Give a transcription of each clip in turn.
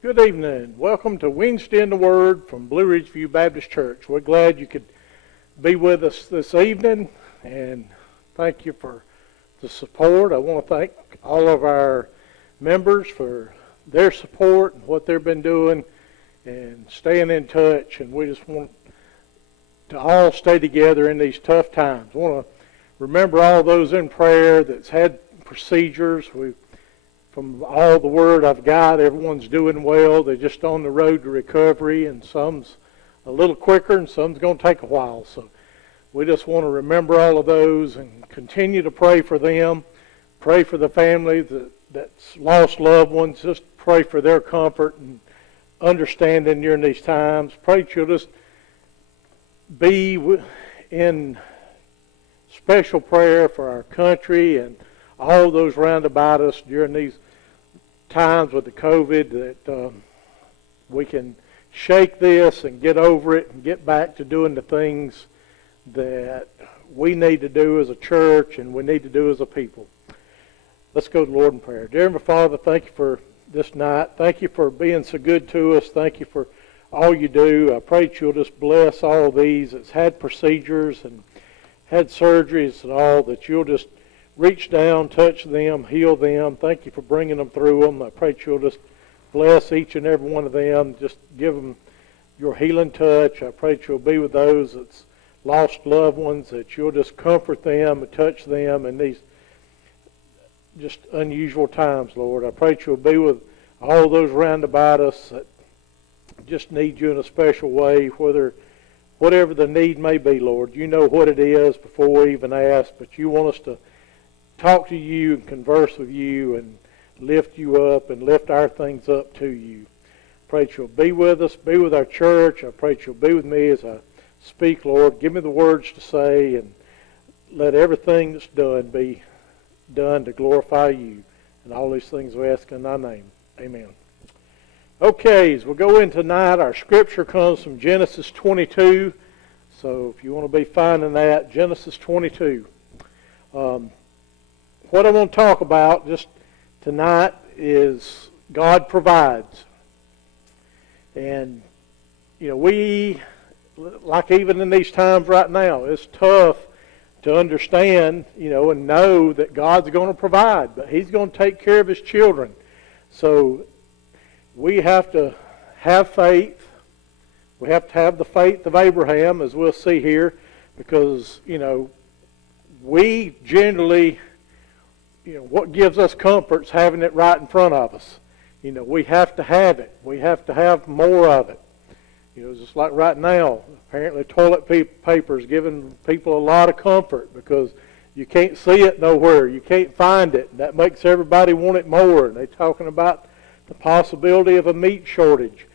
Good evening. Welcome to Wednesday in the Word from Blue Ridge View Baptist Church. We're glad you could be with us this evening, and thank you for the support. I want to thank all of our members for their support and what they've been doing and staying in touch, and we just want to all stay together in these tough times. I want to remember all those in prayer that's had procedures. From all the word I've got, everyone's doing well. They're just on the road to recovery, and some's a little quicker and some's going to take a while. So we just want to remember all of those and continue to pray for them, pray for the family that's lost loved ones, just pray for their comfort and understanding during these times. Pray that you'll just be in special prayer for our country and all those round about us during these times with the COVID, that we can shake this and get over it and get back to doing the things that we need to do as a church and we need to do as a people. Let's go to the Lord in prayer. Dear Heavenly Father, thank you for this night. Thank you for being so good to us. Thank you for all you do. I pray that you'll just bless all these that's had procedures and had surgeries and all, that you'll just reach down, touch them, heal them. Thank you for bringing them through them. I pray that you'll just bless each and every one of them. Just give them your healing touch. I pray that you'll be with those that's lost loved ones, that you'll just comfort them and touch them in these just unusual times, Lord. I pray that you'll be with all those round about us that just need you in a special way, whatever the need may be, Lord. You know what it is before we even ask, but you want us to talk to you and converse with you and lift you up and lift our things up to you. Pray that you'll be with us, be with our church. I pray that you'll be with me as I speak, Lord. Give me the words to say, and let everything that's done be done to glorify you. And all these things we ask in thy name. Amen. Okay, as we'll go in tonight, our scripture comes from Genesis 22. So if you want to be finding that, Genesis 22. What I want to talk about just tonight is God provides. And, we, like even in these times right now, it's tough to understand, and know that God's going to provide, but He's going to take care of His children. So we have to have faith. We have to have the faith of Abraham, as we'll see here, because, we generally, what gives us comfort is having it right in front of us. We have to have it. We have to have more of it. Just like right now, apparently toilet paper is giving people a lot of comfort because you can't see it nowhere. You can't find it. That makes everybody want it more. And they're talking about the possibility of a meat shortage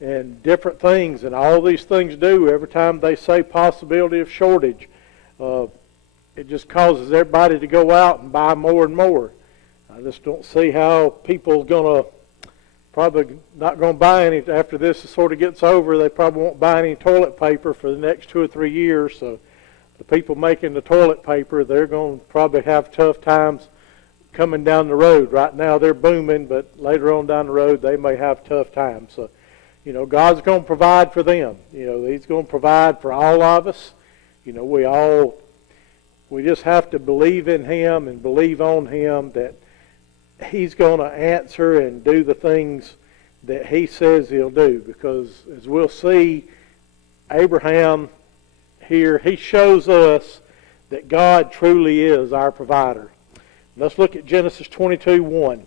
and different things. And all these things do, every time they say possibility of shortage, it just causes everybody to go out and buy more and more. I just don't see how people's probably not going to buy any after this sort of gets over. They probably won't buy any toilet paper for the next 2 or 3 years. So the people making the toilet paper, they're going to probably have tough times coming down the road. Right now they're booming, but later on down the road they may have tough times. So, God's going to provide for them. He's going to provide for all of us. We just have to believe in Him and believe on Him that He's going to answer and do the things that He says He'll do. Because as we'll see, Abraham here, he shows us that God truly is our provider. Let's look at Genesis 22:1.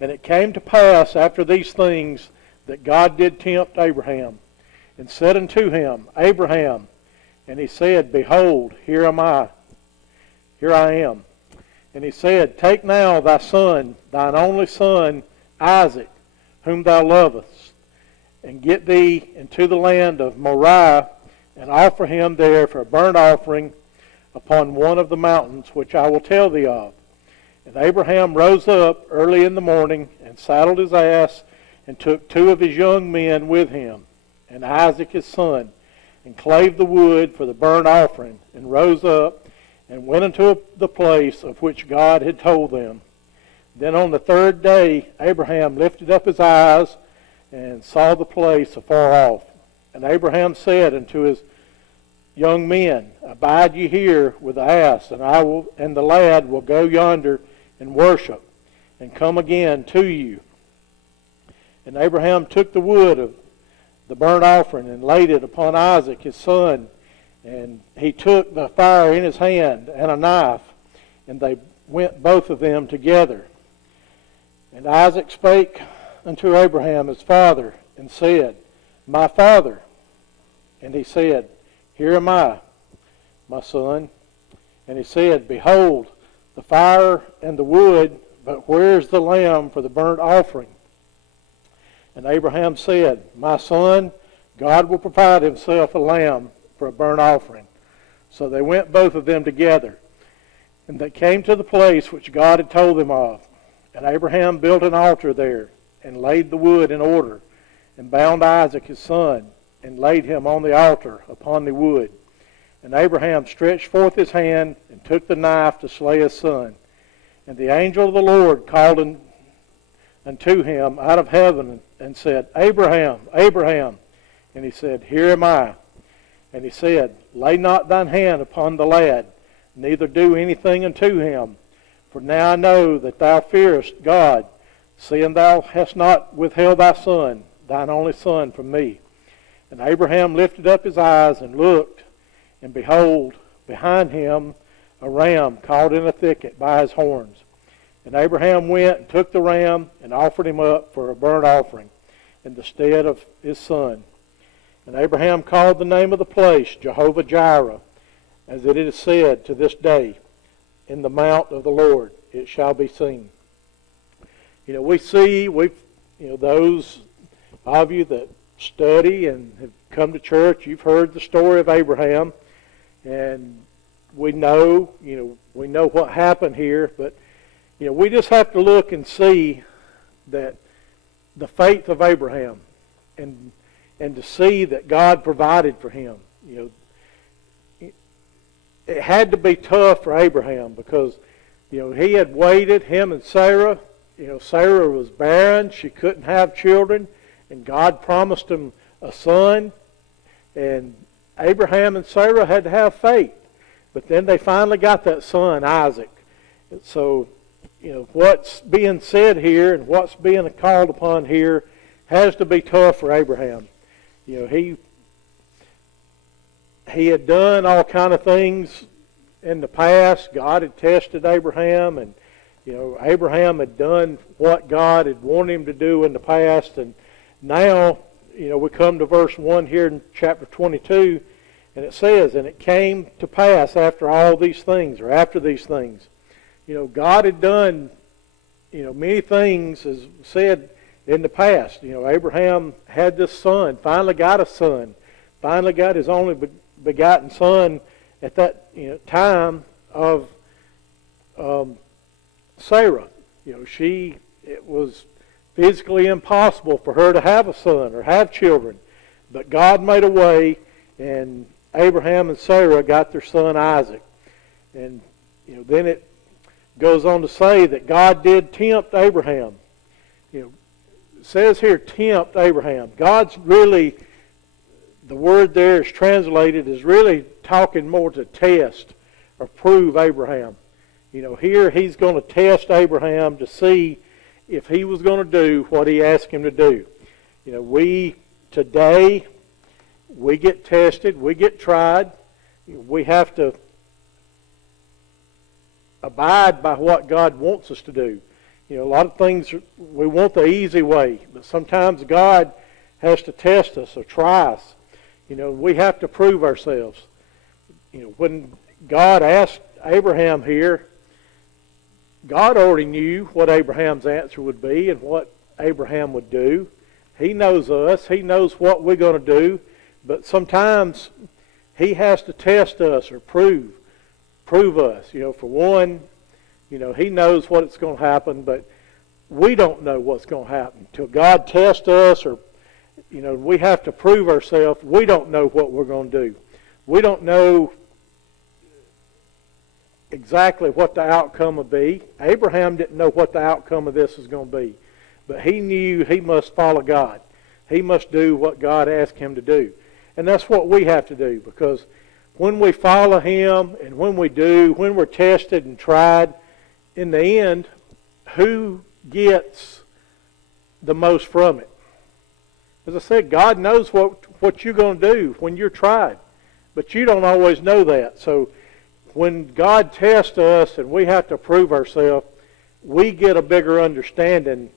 And it came to pass after these things that God did tempt Abraham, and said unto him, Abraham, and he said, Behold, here am I. Here I am. And he said, Take now thy son, thine only son, Isaac, whom thou lovest, and get thee into the land of Murrell, and offer him there for a burnt offering upon one of the mountains which I will tell thee of. And Abraham rose up early in the morning, and saddled his ass, and took 2 of his young men with him, and Isaac his son, and clave the wood for the burnt offering, and rose up, and went unto the place of which God had told them. Then on the third day, Abraham lifted up his eyes and saw the place afar off. And Abraham said unto his young men, Abide ye here with the ass, and the lad will go yonder and worship, and come again to you. And Abraham took the wood of the burnt offering and laid it upon Isaac his son. And he took the fire in his hand and a knife, and they went both of them together. And Isaac spake unto Abraham his father, and said, My father. And he said, Here am I, my son. And he said, Behold, the fire and the wood, but where is the lamb for the burnt offering? And Abraham said, My son, God will provide himself a lamb for a burnt offering. So they went both of them together. And they came to the place which God had told them of. And Abraham built an altar there, and laid the wood in order, and bound Isaac his son, and laid him on the altar upon the wood. And Abraham stretched forth his hand, and took the knife to slay his son. And the angel of the Lord called unto him out of heaven, and said, Abraham, Abraham. And he said, Here am I. And he said, Lay not thine hand upon the lad, neither do anything unto him. For now I know that thou fearest God, seeing thou hast not withheld thy son, thine only son, from me. And Abraham lifted up his eyes and looked, and behold, behind him a ram caught in a thicket by his horns. And Abraham went and took the ram and offered him up for a burnt offering in the stead of his son. And Abraham called the name of the place Jehovah-Jireh, as it is said to this day, In the mount of the Lord it shall be seen. We see, those of you that study and have come to church, you've heard the story of Abraham, and we know what happened here, but we just have to look and see that the faith of Abraham, and to see that God provided for him. It had to be tough for Abraham because he had waited, him and Sarah. Sarah was barren, she couldn't have children, and God promised him a son, and Abraham and Sarah had to have faith. But then they finally got that son, Isaac. And so, what's being said here and what's being called upon here has to be tough for Abraham. He had done all kind of things in the past. God had tested Abraham, and Abraham had done what God had wanted him to do in the past. And now, we come to verse 1 here in chapter 22, and it says, And it came to pass after all these things, or after these things. God had done, many things, as said in the past. Abraham had this son, finally got a son, finally got his only begotten son at that time of Sarah. It was physically impossible for her to have a son or have children, but God made a way, and Abraham and Sarah got their son Isaac. And then it goes on to say that God did tempt Abraham. It says here, tempt Abraham. God's really, the word there is translated is really talking more to test or prove Abraham. Here he's going to test Abraham to see if he was going to do what he asked him to do. Today, we get tested, we get tried. We have to abide by what God wants us to do. A lot of things, we want the easy way, but sometimes God has to test us or try us. We have to prove ourselves. When God asked Abraham here, God already knew what Abraham's answer would be and what Abraham would do. He knows us. He knows what we're going to do. But sometimes He has to test us or prove us. For one, He knows what's going to happen, but we don't know what's going to happen. Till God tests us, or we have to prove ourselves. We don't know what we're going to do. We don't know exactly what the outcome would be. Abraham didn't know what the outcome of this was going to be. But he knew he must follow God. He must do what God asked him to do. And that's what we have to do, because when we follow him and when we're tested and tried, in the end, who gets the most from it? As I said, God knows what you're going to do when you're tried. But you don't always know that. So when God tests us and we have to prove ourselves, we get a bigger understanding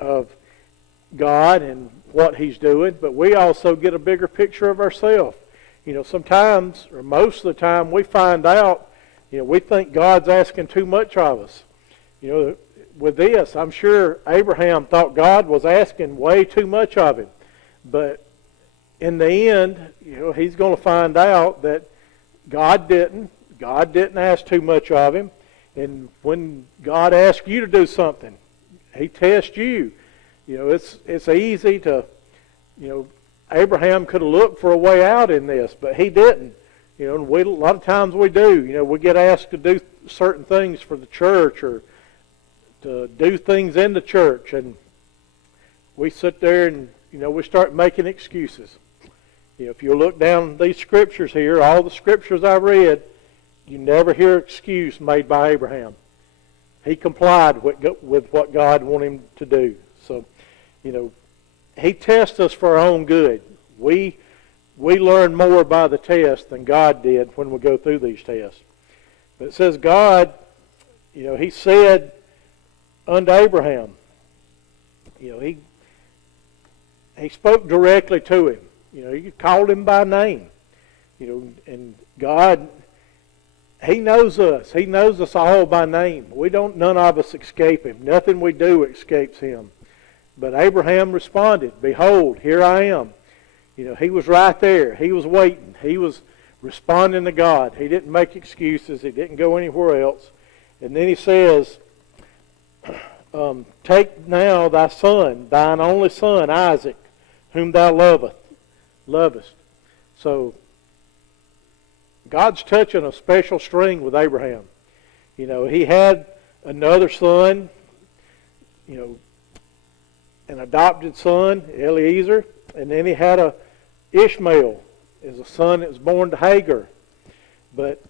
of God and what He's doing, but we also get a bigger picture of ourselves. Sometimes, or most of the time, we find out, we think God's asking too much of us. With this, I'm sure Abraham thought God was asking way too much of him. But in the end, he's going to find out that God didn't ask too much of him. And when God asks you to do something, He tests you. It's easy to, Abraham could have looked for a way out in this, but he didn't. And a lot of times we do. We get asked to do certain things for the church or to do things in the church, and we sit there and, we start making excuses. If you look down these scriptures here, all the scriptures I read, you never hear excuse made by Abraham. He complied with what God wanted him to do. So, He tests us for our own good. We learn more by the test than God did when we go through these tests. But it says God, He said unto Abraham, He spoke directly to him. He called him by name. And God, He knows us. He knows us all by name. None of us escape Him. Nothing we do escapes Him. But Abraham responded, behold, here I am. He was right there. He was waiting. He was responding to God. He didn't make excuses. He didn't go anywhere else. And then he says, take now thy son, thine only son, Isaac, whom thou lovest. So God's touching a special string with Abraham. He had another son, an adopted son, Eliezer, and then he had a Ishmael as a son that was born to Hagar. But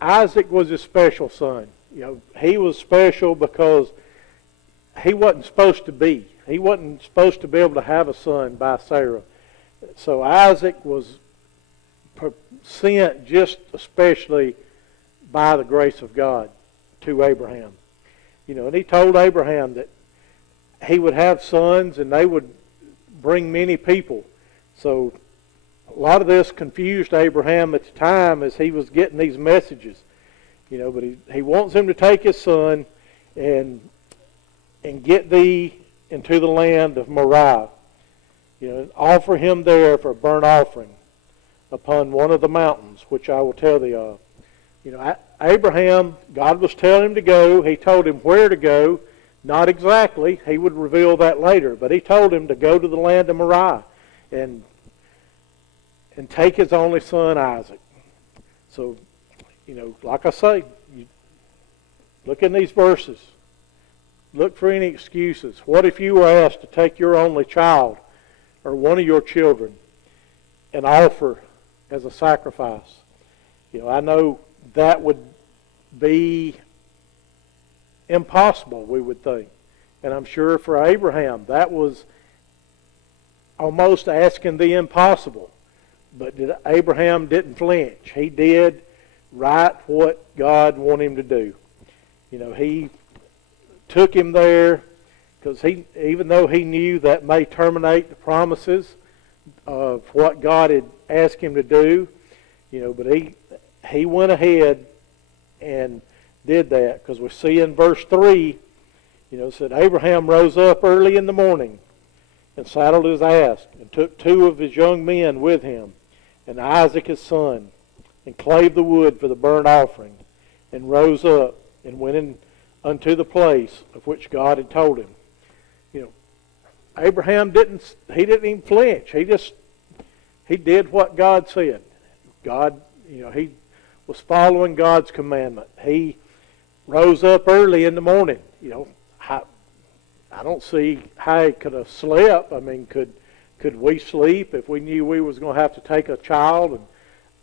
Isaac was his special son. He was special because he wasn't supposed to be. He wasn't supposed to be able to have a son by Sarah. So Isaac was sent just especially by the grace of God to Abraham. And He told Abraham that he would have sons and they would bring many people. So a lot of this confused Abraham at the time as he was getting these messages. But he wants him to take his son and get thee into the land of Murrell. Offer him there for a burnt offering upon one of the mountains, which I will tell thee of. Abraham, God was telling him to go. He told him where to go. Not exactly. He would reveal that later. But He told him to go to the land of Moriah and take his only son, Isaac. So, like I say, look in these verses. Look for any excuses. What if you were asked to take your only child or one of your children and offer as a sacrifice? I know that would be impossible, we would think. And I'm sure for Abraham, that was almost asking the impossible. But Abraham didn't flinch. He did right what God wanted him to do. He took him there because even though he knew that may terminate the promises of what God had asked him to do, but he went ahead and did that, because we see in verse 3, it said, Abraham rose up early in the morning and saddled his ass and took 2 of his young men with him and Isaac his son and clave the wood for the burnt offering and rose up and went in unto the place of which God had told him. Abraham didn't even flinch. He did what God said. God, he was following God's commandment. He rose up early in the morning. I don't see how he could have slept. I mean, could we sleep if we knew we was going to have to take a child and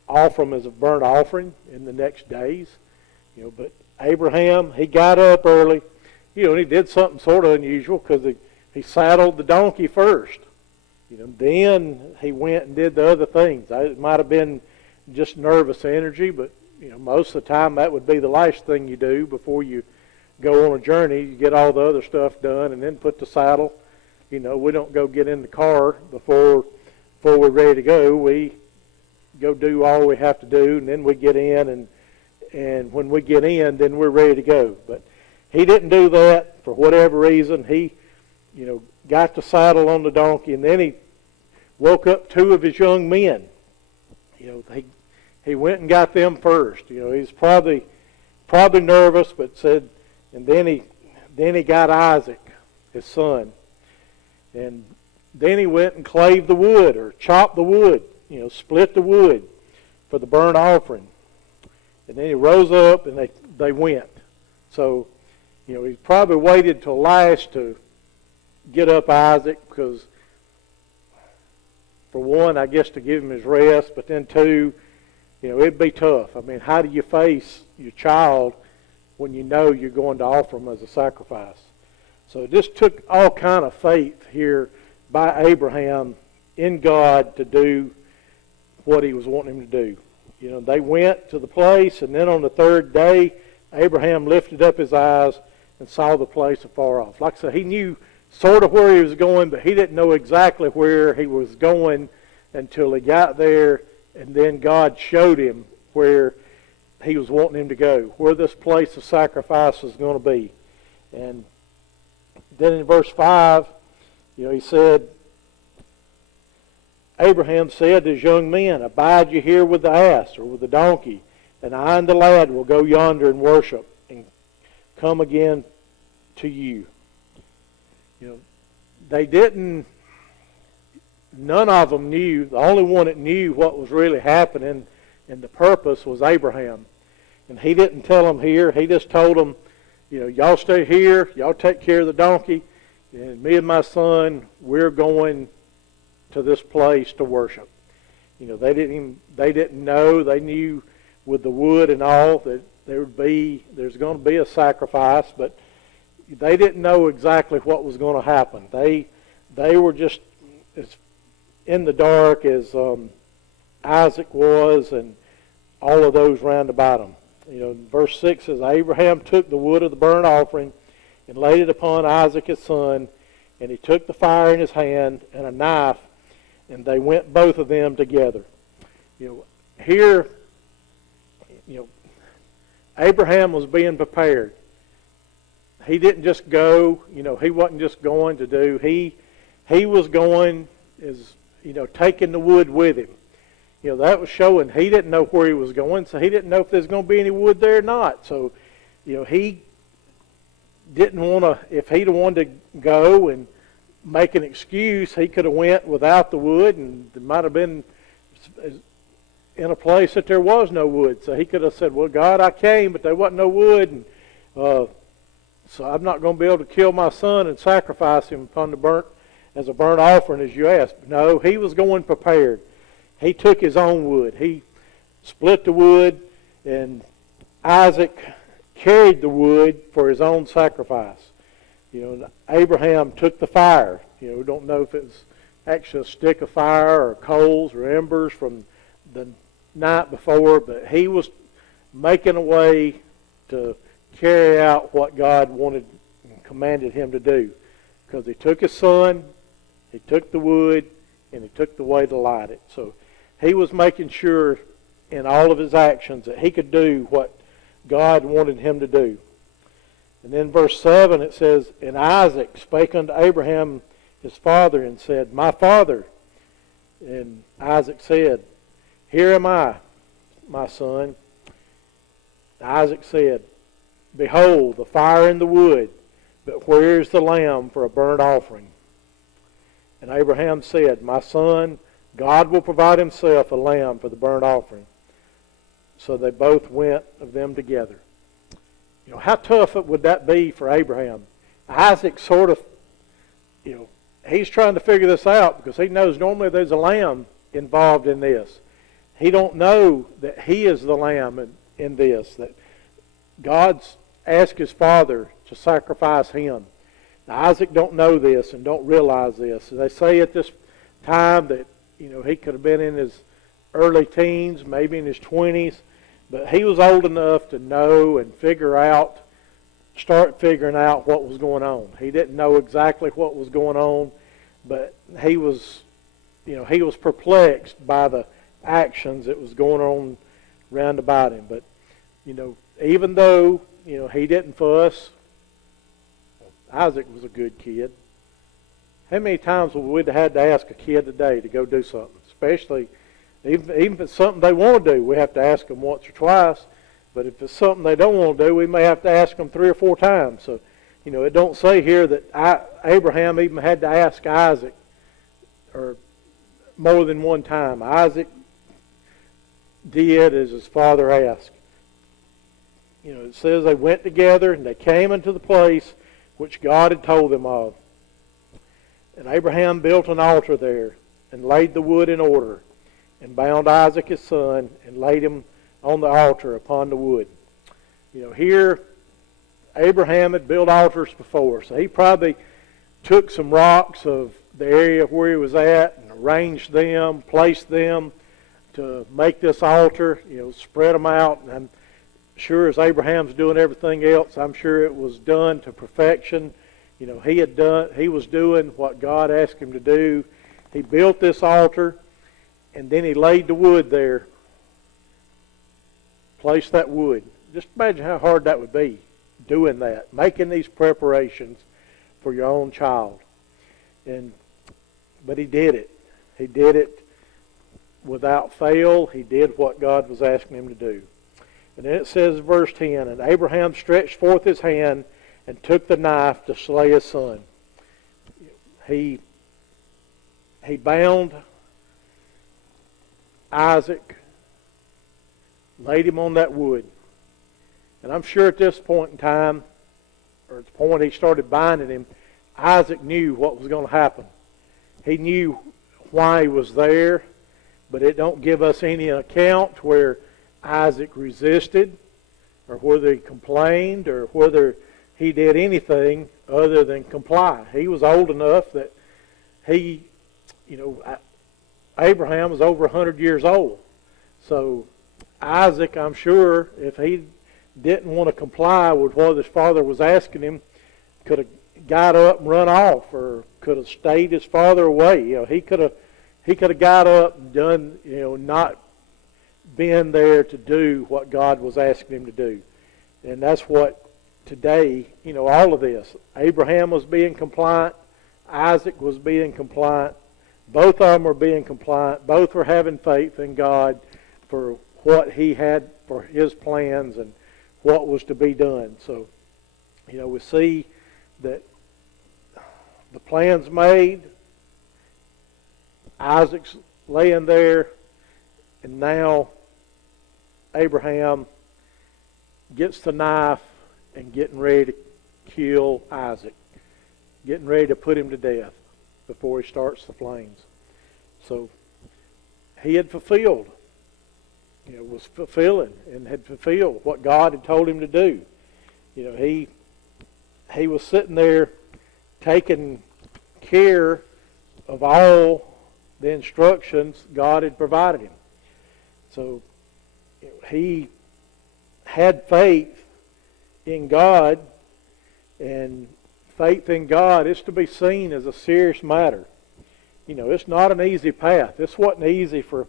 offer him as a burnt offering in the next days? But Abraham, he got up early. And he did something sort of unusual because he saddled the donkey first. Then he went and did the other things. It might have been just nervous energy, but most of the time that would be the last thing you do before you go on a journey. You get all the other stuff done and then put the saddle. We don't go get in the car before we're ready to go. We go do all we have to do, and then we get in, and when we get in, then we're ready to go. But he didn't do that for whatever reason. He, got the saddle on the donkey, and then he woke up two of his young men. He went and got them first. He's probably nervous, but said, and then he got Isaac, his son, and then he went and clave the wood or chopped the wood, split the wood for the burnt offering, and then he rose up and they went. So, he probably waited till last to get up Isaac because, for one, I guess to give him his rest, but then two, it'd be tough. I mean, how do you face your child when you know you're going to offer him as a sacrifice? So this took all kind of faith here by Abraham in God to do what he was wanting him to do. They went to the place, and then on the third day, Abraham lifted up his eyes and saw the place afar off. Like I said, he knew sort of where he was going, but he didn't know exactly where he was going until he got there, and then God showed him where he was wanting him to go, where this place of sacrifice was going to be. And then in verse 5, he said, Abraham said to his young men, abide you here with the ass or with the donkey, and I and the lad will go yonder and worship and come again to you. They didn't, none of them knew. The only one that knew what was really happening and the purpose was Abraham. And he didn't tell them here. He just told them, y'all stay here, y'all take care of the donkey, and me and my son, we're going to this place to worship. They didn't know. They knew with the wood and all that there's going to be a sacrifice, but they didn't know exactly what was going to happen. They were just as in the dark as Isaac was and all of those round about him. Verse 6 says, Abraham took the wood of the burnt offering and laid it upon Isaac his son, and he took the fire in his hand and a knife, and they went both of them together. Here, Abraham was being prepared. He didn't just go, he wasn't just going to do. He was going as, taking the wood with him. That was showing he didn't know where he was going, so he didn't know if there's going to be any wood there or not. So, he didn't want to, if he'd wanted to go and make an excuse, he could have went without the wood, and it might have been in a place that there was no wood. So he could have said, well, God, I came, but there wasn't no wood, and so I'm not going to be able to kill my son and sacrifice him upon as a burnt offering as you asked. No, he was going prepared. He took his own wood. He split the wood, and Isaac carried the wood for his own sacrifice. Abraham took the fire. We don't know if it was actually a stick of fire or coals or embers from the night before, but he was making a way to carry out what God wanted and commanded him to do. Because he took his son, he took the wood, and he took the way to light it. So he was making sure in all of his actions that he could do what God wanted him to do. And then verse 7 it says, and Isaac spake unto Abraham his father and said, my father. And Isaac said, here am I, my son. Isaac said, behold, the fire and the wood, but where is the lamb for a burnt offering? And Abraham said, my son, God will provide himself a lamb for the burnt offering. So they both went of them together. How tough would that be for Abraham? Isaac sort of, he's trying to figure this out because he knows normally there's a lamb involved in this. He don't know that he is the lamb in this, that God's asked his father to sacrifice him. Now, Isaac don't know this and don't realize this. They say at this time that, he could have been in his early teens, maybe in his 20s, but he was old enough to know and start figuring out what was going on. He didn't know exactly what was going on, but he was perplexed by the actions that was going on round about him. But, even though, he didn't fuss, Isaac was a good kid. How many times would we have had to ask a kid today to go do something? Especially, even if it's something they want to do, we have to ask them once or twice. But if it's something they don't want to do, we may have to ask them 3 or 4 times. So, it don't say here that Abraham even had to ask Isaac or more than one time. Isaac did as his father asked. It says they went together and they came into the place which God had told them of. And Abraham built an altar there and laid the wood in order and bound Isaac his son and laid him on the altar upon the wood. Here Abraham had built altars before, so he probably took some rocks of the area where he was at and arranged them, placed them to make this altar, spread them out. And I'm sure as Abraham's doing everything else, I'm sure it was done to perfection. He was doing what God asked him to do. He built this altar, and then he laid the wood there. Placed that wood. Just imagine how hard that would be, doing that, making these preparations for your own child. But he did it. He did it without fail. He did what God was asking him to do. And then it says, verse 10, and Abraham stretched forth his hand and took the knife to slay his son. He bound Isaac, laid him on that wood. And I'm sure at this point in time, or at the point he started binding him, Isaac knew what was going to happen. He knew why he was there, but it don't give us any account where Isaac resisted, or whether he complained, or whether he did anything other than comply. He was old enough that Abraham was over 100 years old. So Isaac, I'm sure, if he didn't want to comply with what his father was asking him, could have got up and run off, or could have stayed his father away. He could have got up and done, not been there to do what God was asking him to do. And that's what today, all of this. Abraham was being compliant. Isaac was being compliant. Both of them were being compliant. Both were having faith in God for what he had for his plans and what was to be done. So, we see that the plan's made. Isaac's laying there, and now Abraham gets the knife and getting ready to kill Isaac, getting ready to put him to death before he starts the flames. So he had fulfilled, was fulfilling and had fulfilled what God had told him to do. He was sitting there taking care of all the instructions God had provided him. So he had faith in God, and faith in God is to be seen as a serious matter. It's not an easy path. This wasn't easy for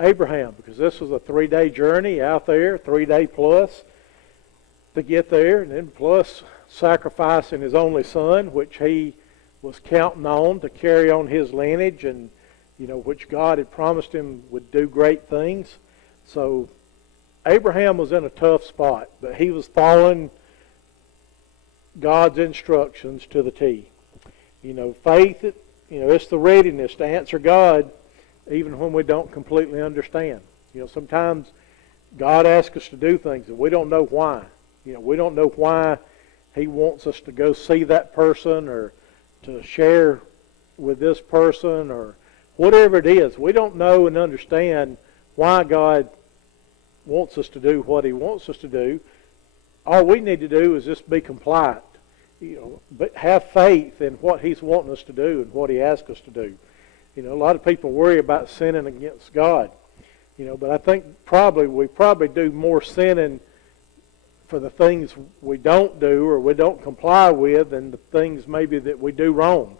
Abraham, because this was a 3-day journey out there, 3-day plus to get there, and then plus sacrificing his only son, which he was counting on to carry on his lineage, and which God had promised him would do great things. So Abraham was in a tough spot, but he was following God's instructions to the T. Faith, it's the readiness to answer God even when we don't completely understand. Sometimes, God asks us to do things, and we don't know why. We don't know why He wants us to go see that person or to share with this person or whatever it is. We don't know and understand why God wants us to do what He wants us to do. All we need to do is just be compliant. But have faith in what He's wanting us to do and what He asks us to do. A lot of people worry about sinning against God. But I think we probably do more sinning for the things we don't do or we don't comply with than the things maybe that we do wrong.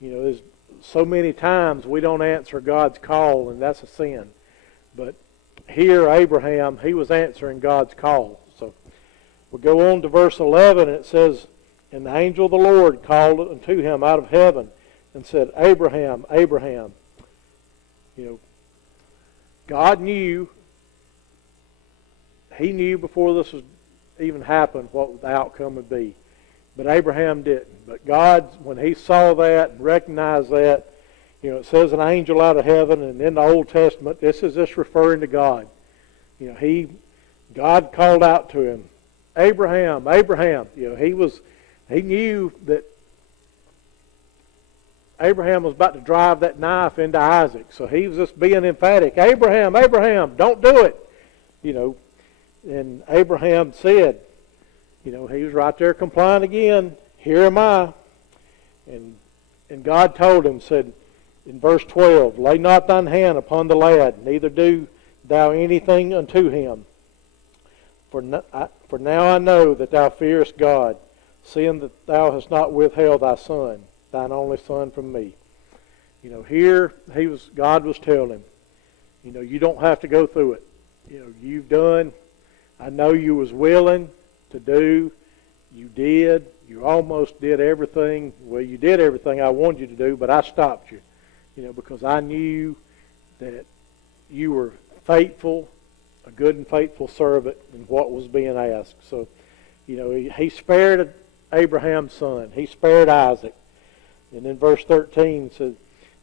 There's so many times we don't answer God's call, and that's a sin. But here, Abraham, he was answering God's call. So we go on to verse 11, and it says, "And the angel of the Lord called unto him out of heaven and said, Abraham, Abraham." God knew. He knew before this was even happened what the outcome would be. But Abraham didn't. But God, when He saw that and recognized that, it says an angel out of heaven, and in the Old Testament, this is just referring to God. God called out to him, Abraham, Abraham. He knew that Abraham was about to drive that knife into Isaac. So he was just being emphatic. Abraham, Abraham, don't do it. And Abraham said, he was right there complying again. Here am I. And God told him, said in verse 12, "Lay not thine hand upon the lad, neither do thou anything unto him. For now I know that thou fearest God, seeing that thou hast not withheld thy son, thine only son, from me." Here God was telling him, you don't have to go through it. You've done. I know you was willing to do. You did. You almost did everything. Well, you did everything I wanted you to do, but I stopped you. Because I knew that you were faithful, a good and faithful servant in what was being asked. So, he spared Abraham's son. He spared Isaac. And then verse 13 says,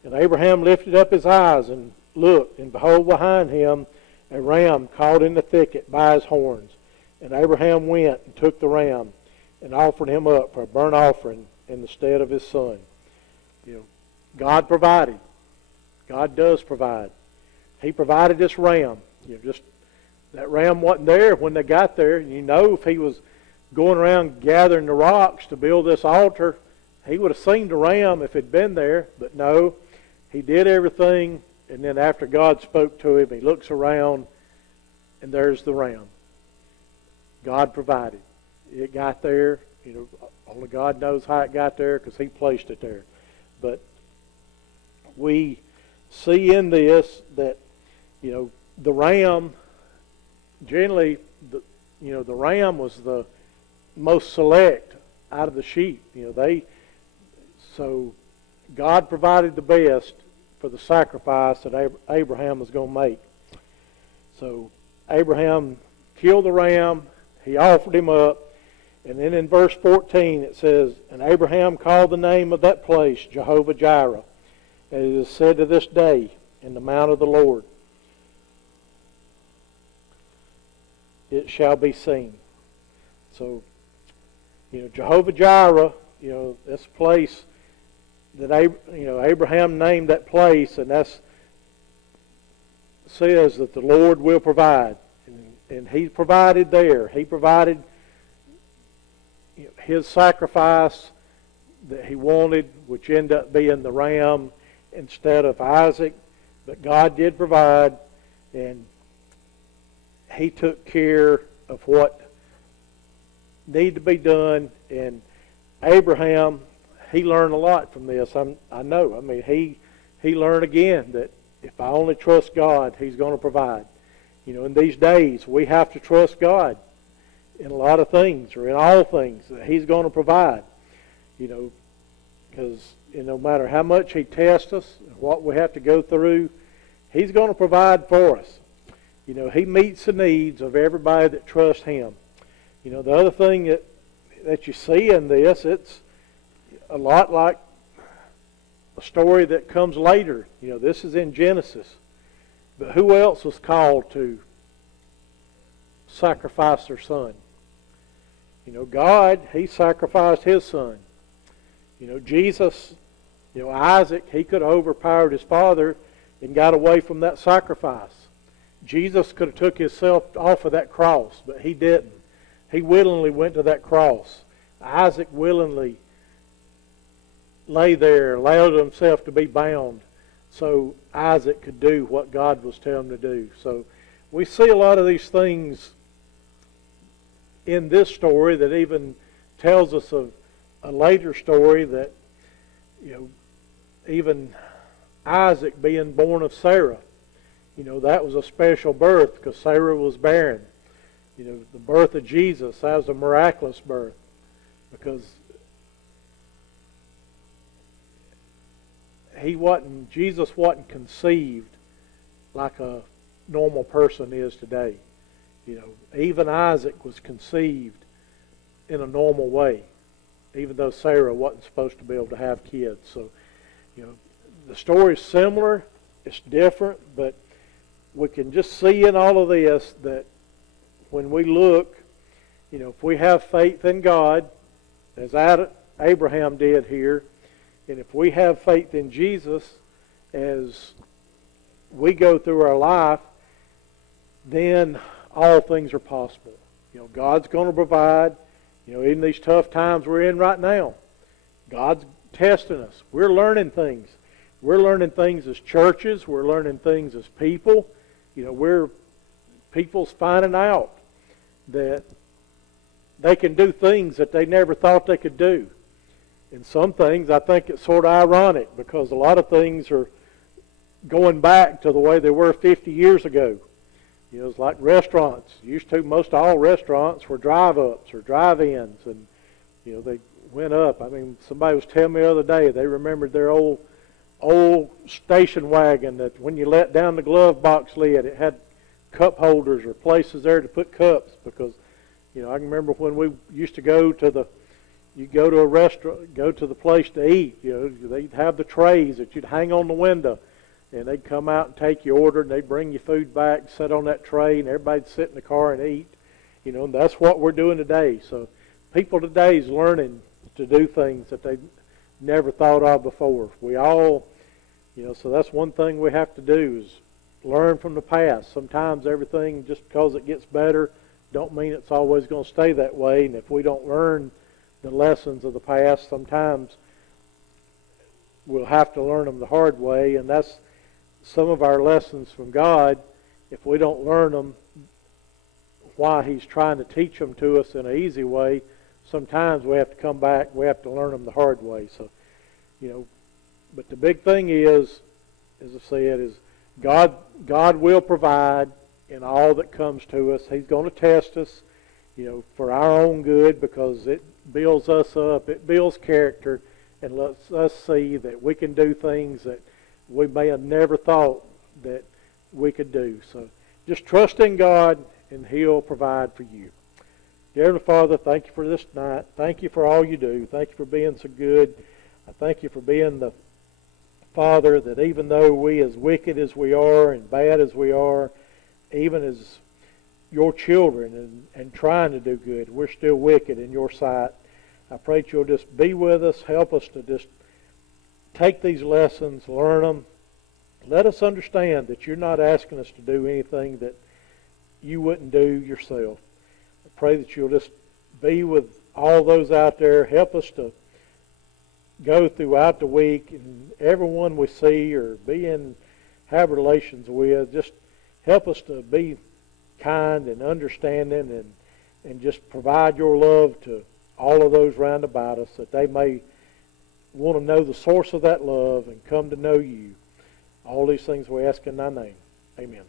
"And Abraham lifted up his eyes and looked, and behold, behind him a ram caught in the thicket by his horns. And Abraham went and took the ram and offered him up for a burnt offering in the stead of his son." God provided. God does provide. He provided this ram. Just that ram wasn't there when they got there. If he was going around gathering the rocks to build this altar, he would have seen the ram if it had been there. But no, he did everything. And then after God spoke to him, he looks around, and there's the ram. God provided. It got there. Only God knows how it got there because He placed it there. But we see in this that, the ram, generally, the ram was the most select out of the sheep. So God provided the best for the sacrifice that Abraham was going to make. So Abraham killed the ram. He offered him up. And then in verse 14 it says, "And Abraham called the name of that place Jehovah Jireh. And it is said to this day, in the mount of the Lord, it shall be seen." So, Jehovah Jireh, this place that Abraham named that place, and that says that the Lord will provide. And He provided there. He provided His sacrifice that He wanted, which ended up being the ram instead of Isaac. But God did provide, and He took care of what needed to be done. And Abraham, he learned a lot from this. I know. He learned again that if I only trust God, He's going to provide. In these days, we have to trust God in a lot of things, or in all things, that He's going to provide. Because no matter how much He tests us, what we have to go through, He's going to provide for us. He meets the needs of everybody that trusts Him. The other thing that you see in this, it's a lot like a story that comes later. This is in Genesis. But who else was called to sacrifice their son. God, He sacrificed His son. Jesus, Isaac, he could have overpowered his father and got away from that sacrifice. Jesus could have took himself off of that cross, but he didn't. He willingly went to that cross. Isaac willingly lay there, allowed himself to be bound so Isaac could do what God was telling him to do. So we see a lot of these things in this story that even tells us of a later story that, even Isaac being born of Sarah, that was a special birth because Sarah was barren. The birth of Jesus, that was a miraculous birth because Jesus wasn't conceived like a normal person is today. Even Isaac was conceived in a normal way, even though Sarah wasn't supposed to be able to have kids. So, the story is similar, it's different, but we can just see in all of this that when we look, if we have faith in God, as Abraham did here, and if we have faith in Jesus as we go through our life, then all things are possible. God's going to provide. In these tough times we're in right now, God's testing us. We're learning things. We're learning things as churches. We're learning things as people. People's finding out that they can do things that they never thought they could do. And some things, I think it's sort of ironic because a lot of things are going back to the way they were 50 years ago. It's like restaurants. Most all restaurants were drive-ups or drive-ins, and they went up. I mean, somebody was telling me the other day they remembered their old station wagon that when you let down the glove box lid, it had cup holders or places there to put cups because, I can remember when we used to go to a restaurant, go to the place to eat, they'd have the trays that you'd hang on the window, and they'd come out and take your order, and they'd bring your food back, sit on that tray, and everybody'd sit in the car and eat. And that's what we're doing today. So people today is learning to do things that they never thought of before. We all, so that's one thing we have to do is learn from the past. Sometimes everything, just because it gets better, don't mean it's always going to stay that way. And if we don't learn the lessons of the past, sometimes we'll have to learn them the hard way. And that's some of our lessons from God. If we don't learn them, why He's trying to teach them to us in an easy way, sometimes we have to come back, we have to learn them the hard way. So, but the big thing is, as I said, is God will provide in all that comes to us. He's going to test us, for our own good because it builds us up, it builds character, and lets us see that we can do things that we may have never thought that we could do. So just trust in God and He'll provide for you. Dear Heavenly Father, thank you for this night. Thank you for all you do. Thank you for being so good. I thank you for being the Father that even though we, as wicked as we are and bad as we are, even as your children and trying to do good, we're still wicked in your sight. I pray that you'll just be with us, help us to just take these lessons, learn them. Let us understand that you're not asking us to do anything that you wouldn't do yourself. I pray that you'll just be with all those out there. Help us to go throughout the week and everyone we see or have relations with, just help us to be kind and understanding and just provide your love to all of those round about us that they may want to know the source of that love and come to know you. All these things we ask in thy name. Amen.